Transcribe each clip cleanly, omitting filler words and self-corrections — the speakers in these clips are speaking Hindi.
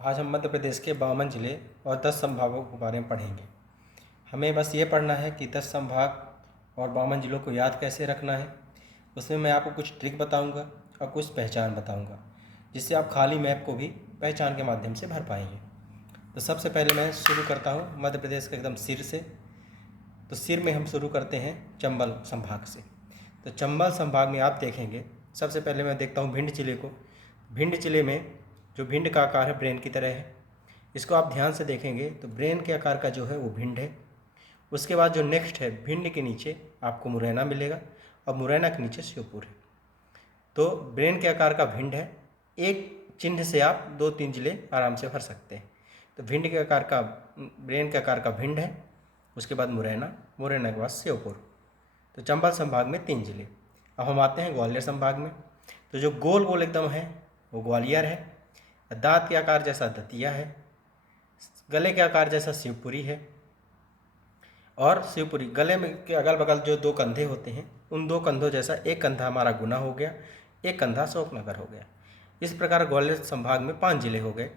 आज हम मध्य प्रदेश के 52 जिले और 10 संभागों के बारे में पढ़ेंगे। हमें बस ये पढ़ना है कि 10 संभाग और 52 जिलों को याद कैसे रखना है। उसमें मैं आपको कुछ ट्रिक बताऊंगा और कुछ पहचान बताऊंगा, जिससे आप खाली मैप को भी पहचान के माध्यम से भर पाएंगे। तो सबसे पहले मैं शुरू करता हूँ मध्य प्रदेश के एकदम सिर से। तो सिर में हम शुरू करते हैं चंबल संभाग से। तो चंबल संभाग में आप देखेंगे, सबसे पहले मैं देखता हूँ भिंड जिले को। भिंड जिले में जो भिंड का आकार है ब्रेन की तरह है। इसको आप ध्यान से देखेंगे तो ब्रेन के आकार का जो है वो भिंड है। उसके बाद जो नेक्स्ट है, भिंड के नीचे आपको मुरैना मिलेगा और मुरैना के नीचे श्योपुर है। तो ब्रेन के आकार का भिंड है। एक चिन्ह से आप 2-3 जिले आराम से भर सकते हैं। तो भिंड के आकार का, ब्रेन के आकार का भिंड है, उसके बाद मुरैना, मुरैना के बाद श्योपुर। तो चंबल संभाग में 3 जिले। अब हम आते हैं ग्वालियर संभाग में। तो जो गोल गोल एकदम है वो ग्वालियर है। दांत के आकार जैसा दतिया है। गले के आकार जैसा शिवपुरी है। और शिवपुरी गले में के अगल बगल जो 2 कंधे होते हैं, उन 2 कंधों जैसा एक कंधा हमारा गुना हो गया, एक कंधा अशोकनगर हो गया। इस प्रकार ग्वालियर संभाग में 5 जिले हो गए।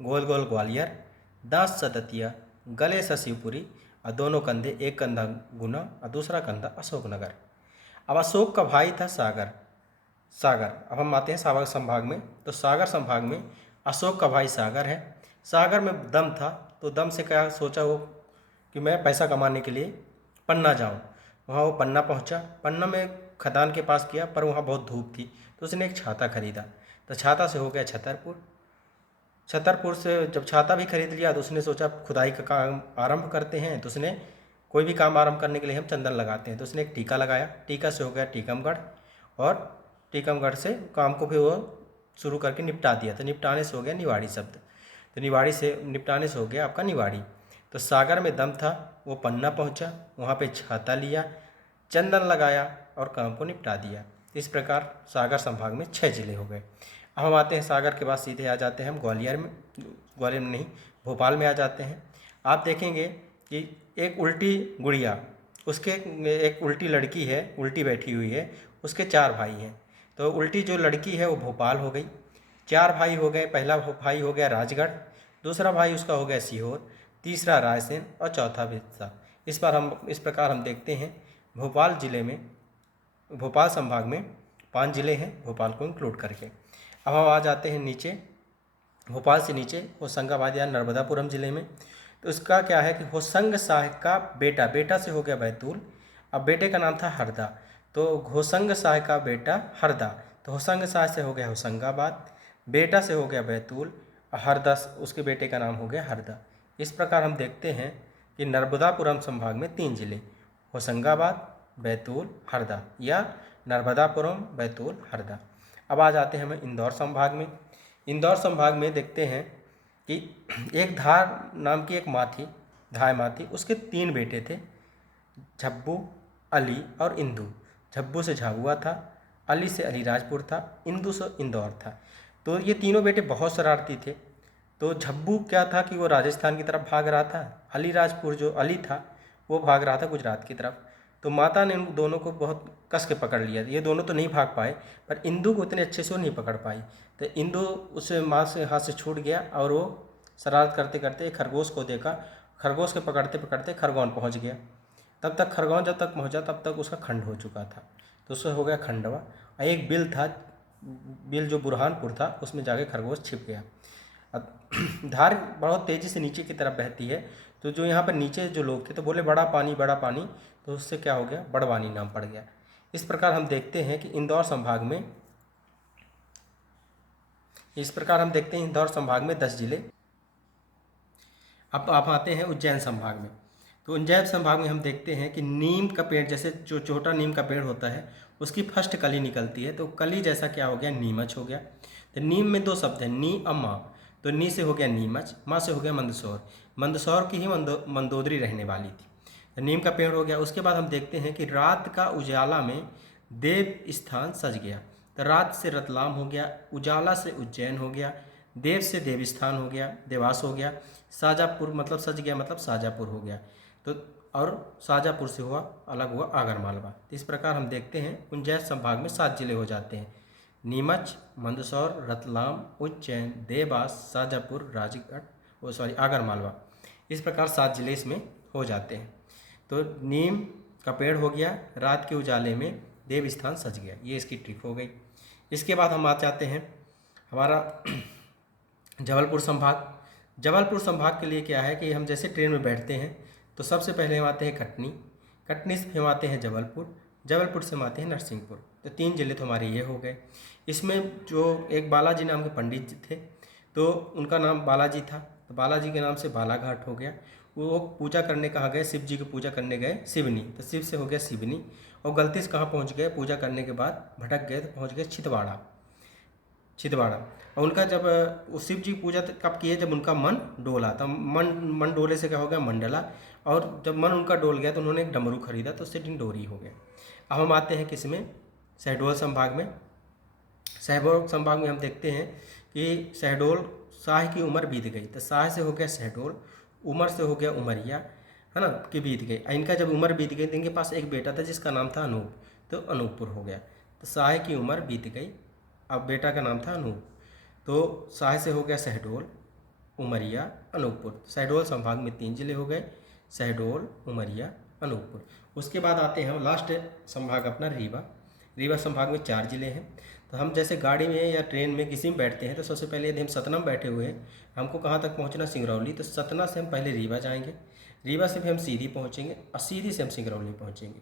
गोल गोल ग्वालियर, दांत सा दतिया, गले सा शिवपुरी और दोनों कंधे, एक कंधा गुना और दूसरा कंधा अशोकनगर। अब अशोक का भाई था सागर। अब हम आते हैं सागर संभाग में। तो सागर संभाग में अशोक का भाई सागर है। सागर में दम था, तो दम से क्या सोचा वो कि मैं पैसा कमाने के लिए पन्ना जाऊं। वहाँ वो पन्ना पहुँचा। पन्ना में खदान के पास किया, पर वहाँ बहुत धूप थी, तो उसने एक छाता खरीदा। तो छाता से हो गया छतरपुर। छतरपुर से जब छाता भी खरीद लिया तो उसने सोचा खुदाई का काम आरंभ करते हैं। तो उसने कोई भी काम आरंभ करने के लिए हम चंदन लगाते हैं, तो उसने एक टीका लगाया। टीका से हो गया टीकमगढ़, और टीकमगढ़ से काम को भी वो शुरू करके निपटा दिया। तो निपटाने से हो गया निवाड़ी शब्द। तो निवाड़ी से निपटाने से हो गया आपका निवाड़ी। तो सागर में दम था, वो पन्ना पहुंचा, वहाँ पे छाता लिया, चंदन लगाया और काम को निपटा दिया। इस प्रकार सागर संभाग में 6 जिले हो गए। अब हम आते हैं सागर के बाद सीधे आ जाते हैं हम ग्वालियर में नहीं, भोपाल में आ जाते हैं। आप देखेंगे कि एक उल्टी गुड़िया, उसके एक उल्टी लड़की है, उल्टी बैठी हुई है, उसके 4 भाई हैं। तो उल्टी जो लड़की है वो भोपाल हो गई। 4 भाई हो गए। पहला भाई हो गया राजगढ़, दूसरा भाई उसका हो गया सीहोर, तीसरा रायसेन और चौथा बिरसा। इस प्रकार हम देखते हैं भोपाल जिले में, भोपाल संभाग में 5 जिले हैं भोपाल को इंक्लूड करके। अब हम आ जाते हैं नीचे, भोपाल से नीचे होशंगाबाद या नर्मदापुरम जिले में। तो उसका क्या है कि होशंग शाह का बेटा से हो गया बैतूल। अब बेटे का नाम था हरदा, तो होशंग शाह का बेटा हरदा। तो होशंग शाह से हो गया होशंगाबाद, बेटा से हो गया बैतूल, और हरदा उसके बेटे का नाम हो गया हरदा। इस प्रकार हम देखते हैं कि नर्मदापुरम संभाग में 3 जिले, होशंगाबाद, बैतूल, हरदा, या नर्मदापुरम, बैतूल, हरदा। अब आ जाते हैं हम इंदौर संभाग में। इंदौर संभाग में देखते हैं कि एक धार नाम की एक माँ थी, धाय माँ थी। उसके 3 बेटे थे, झब्बू, अली और इंदू। झब्बू से झाबुआ था, अली से अलीराजपुर था, इंदू से इंदौर था। तो ये तीनों बेटे बहुत शरारती थे। तो झब्बू क्या था कि वो राजस्थान की तरफ भाग रहा था, अलीराजपुर जो अली था वो भाग रहा था गुजरात की तरफ। तो माता ने उन दोनों को बहुत कस के पकड़ लिया। ये दोनों तो नहीं भाग पाए, पर इंदू को इतने अच्छे से वो नहीं पकड़ पाई। तो इंदू उसे माँ से हाथ से छूट गया और वो शरारत करते करते एक खरगोश को देखा। खरगोश के पकड़ते पकड़ते खरगोन पहुँच गया। तब तक खरगोन जब तक पहुँचा तब तक उसका खंड हो चुका था, तो उससे हो गया खंडवा। और एक बिल था, बिल जो बुरहानपुर था, उसमें जाके खरगोश छिप गया। अब धार बहुत तेज़ी से नीचे की तरफ बहती है। तो जो यहाँ पर नीचे जो लोग थे तो बोले बड़ा पानी बड़ा पानी, तो उससे क्या हो गया, बड़वानी नाम पड़ गया। इस प्रकार हम देखते हैं कि इंदौर संभाग में, इस प्रकार हम देखते हैं इंदौर संभाग में 10 जिले। अब आप आते हैं उज्जैन संभाग में। तो उज्जैन संभाग में हम देखते हैं कि नीम का पेड़, जैसे जो छोटा नीम का पेड़ होता है उसकी फर्स्ट कली निकलती है। तो कली जैसा क्या हो गया, नीमच हो गया। तो नीम में 2 शब्द हैं, नी और माँ। तो नी से हो गया नीमच, माँ से हो गया मंदसौर। मंदसौर की ही मंदोदरी रहने वाली थी। तो नीम का पेड़ हो गया। उसके बाद हम देखते हैं कि रात का उजाला में देव स्थान सज गया। तो रात से रतलाम हो गया, उजाला से उज्जैन हो गया, देव से देवस्थान हो गया, देवास हो गया, शाजापुर मतलब सज गया मतलब शाजापुर हो गया। तो और शाजापुर से हुआ अलग हुआ आगर मालवा। तो इस प्रकार हम देखते हैं उज्जैन संभाग में 7 जिले हो जाते हैं। नीमच, मंदसौर, रतलाम, उज्जैन, देवास, शाजापुर, राजगढ़ आगर मालवा। इस प्रकार 7 जिले इसमें हो जाते हैं। तो नीम का पेड़ हो गया, रात के उजाले में देव स्थान सज गया, ये इसकी ट्रिक हो गई। इसके बाद हम आ जाते हैं हमारा जबलपुर संभाग। जबलपुर संभाग के लिए क्या है कि हम जैसे ट्रेन में बैठते हैं तो सबसे पहले हम आते हैं कटनी, कटनी से हम आते हैं जबलपुर, जबलपुर से हम आते हैं नरसिंहपुर। तो 3 जिले तो हमारे ये हो गए। इसमें जो एक बालाजी नाम के पंडित जी थे, तो उनका नाम बालाजी था, तो बालाजी के नाम से बालाघाट हो गया। वो पूजा करने कहाँ गए, शिव जी की पूजा करने गए सिवनी, तो शिव से हो गया सिवनी। और गलती से कहाँ पहुँच गए, पूजा करने के बाद भटक गए तो पहुँच गए छिंदवाड़ा, छिंदवाड़ा। और उनका जब वो शिव जी पूजा कब किए, जब उनका मन डोला, तब मन डोले से क्या हो गया, मंडला। और जब मन उनका डोल गया तो उन्होंने एक डमरू खरीदा, तो उससे डिंडोरी हो गया। अब हम आते हैं किस में, शहडोल संभाग में। शहडोल संभाग में हम देखते हैं कि शहडोल शाह की उम्र बीत गई, तो शाह से हो गया शहडोल, उमर से हो गया उमरिया, है ना, कि बीत गई। इनका जब उम्र बीत गई तो इनके पास एक बेटा था जिसका नाम था अनूप, तो अनूपपुर हो गया। तो शाह की उम्र बीत गई, अब बेटा का नाम था अनूप, तो शाह से हो गया शहडोल, उमरिया, अनूपपुर। शहडोल संभाग में 3 जिले हो गए, शहडोल, उमरिया, अनूपपुर। उसके बाद आते हैं हम लास्ट संभाग अपना रीवा। रीवा संभाग में 4 जिले हैं। तो हम जैसे गाड़ी में या ट्रेन में किसी में बैठते हैं तो सबसे पहले यदि हम सतना में बैठे हुए हैं, हमको कहाँ तक पहुँचना, सिंगरौली, तो सतना से हम पहले रीवा जाएंगे, रीवा से फिर हम सीधी पहुँचेंगे और सीधी से हम सिंगरौली पहुँचेंगे।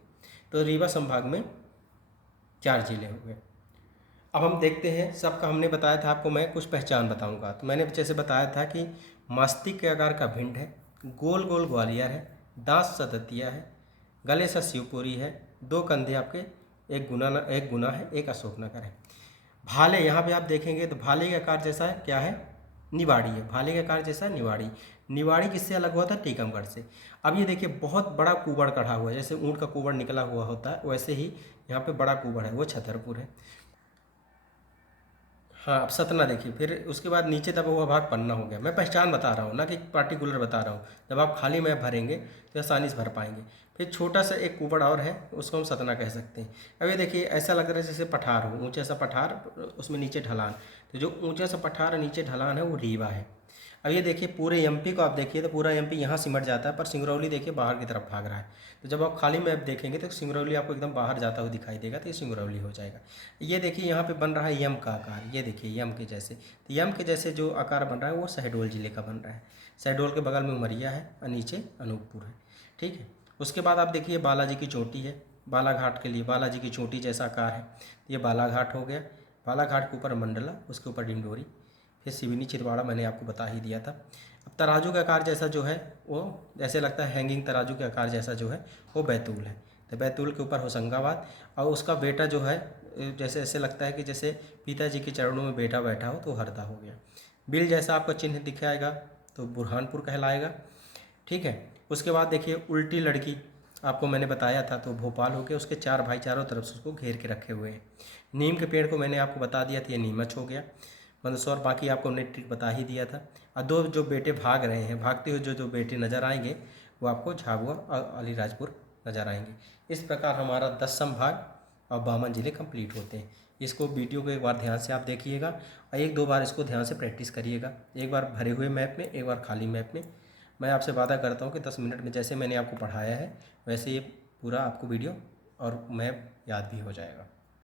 तो रीवा संभाग में 4 जिले हो गए। अब हम देखते हैं, सबका हमने बताया था आपको, मैं कुछ पहचान बताऊंगा। तो मैंने जैसे बताया था कि मास्तिक के आकार का भिंड है, गोल गोल ग्वालियर है, दांत सा दतिया है, गले सा शिवपुरी है, 2 कंधे आपके, एक गुना है, एक अशोकनगर है। भाले, यहाँ पे आप देखेंगे तो भाले के आकार जैसा है, क्या है, निवाड़ी है। भाले के आकार जैसा निवाड़ी। निवाड़ी किससे अलग हुआ था, टीकमगढ़ से। अब ये देखिए बहुत बड़ा कुबड़ कढ़ा हुआ है, जैसे ऊँट का कुबड़ निकला हुआ होता है, वैसे ही यहाँ पे बड़ा कुबड़ है, वो छतरपुर है। हाँ, अब सतना देखिए, फिर उसके बाद नीचे दबा हुआ भाग पन्ना हो गया। मैं पहचान बता रहा हूँ ना कि पार्टिकुलर बता रहा हूँ। जब आप खाली मैप भरेंगे तो आसानी से भर पाएंगे। फिर छोटा सा एक कुबड़ और है, उसको हम सतना कह सकते हैं। अब ये देखिए ऐसा लग रहा है जैसे पठार हो, ऊंचा सा पठार, उसमें नीचे ढलान। तो जो ऊंचा सा पठार और नीचे ढलान है वो रीवा है। अब ये देखिए पूरे एमपी को आप देखिए तो पूरा एमपी यहाँ सिमट जाता है, पर सिंगरौली देखिए बाहर की तरफ भाग रहा है। तो जब आप खाली मैप देखेंगे तो सिंगरौली आपको एकदम बाहर जाता हुआ दिखाई देगा, तो ये सिंगरौली हो जाएगा। ये देखिए यहाँ पे बन रहा है यम का आकार, ये देखिए यम के जैसे। तो यम के जैसे जो आकार बन रहा है वो शहडोल जिले का बन रहा है। शहडोल के बगल में उमरिया है और नीचे अनूपपुर है, ठीक है। उसके बाद आप देखिए बालाजी की चोटी है, बालाघाट के लिए बालाजी की चोटी जैसा आकार है, ये बालाघाट हो गया। बालाघाट के ऊपर मंडला, उसके ऊपर डिंडोरी, फिर सिवनी छिंदवाड़ा मैंने आपको बता ही दिया था। अब तराजू का आकार जैसा जो है वो जैसे लगता है हैंगिंग तराजू के आकार जैसा जो है वो बैतूल है। तो बैतूल के ऊपर होशंगाबाद, और उसका बेटा जो है जैसे ऐसे लगता है कि जैसे पिताजी के चरणों में बेटा बैठा हो, तो हरदा हो गया। बिल जैसा आपका चिन्ह दिखाएगा तो बुरहानपुर कहलाएगा, ठीक है। उसके बाद देखिए उल्टी लड़की आपको मैंने बताया था, तो भोपाल हो गया। उसके 4 भाई चारों तरफ से उसको घेर के रखे हुए हैं। नीम के पेड़ को मैंने आपको बता दिया था, ये नीमच हो गया। मंदसौर बाकी आपको हमने ट्रिक बता ही दिया था। और 2 जो बेटे भाग रहे हैं, भागते हुए जो बेटे नज़र आएंगे वो आपको झाबुआ और अलीराजपुर नज़र आएंगे। इस प्रकार हमारा 10 संभाग और 52 जिले कंप्लीट होते हैं। इसको वीडियो को एक बार ध्यान से आप देखिएगा और 1-2 बार इसको ध्यान से प्रैक्टिस करिएगा, एक बार भरे हुए मैप में, एक बार खाली मैप में। मैं आपसे वादा करता हूँ कि 10 मिनट में जैसे मैंने आपको पढ़ाया है वैसे ये पूरा आपको वीडियो और मैप याद भी हो जाएगा।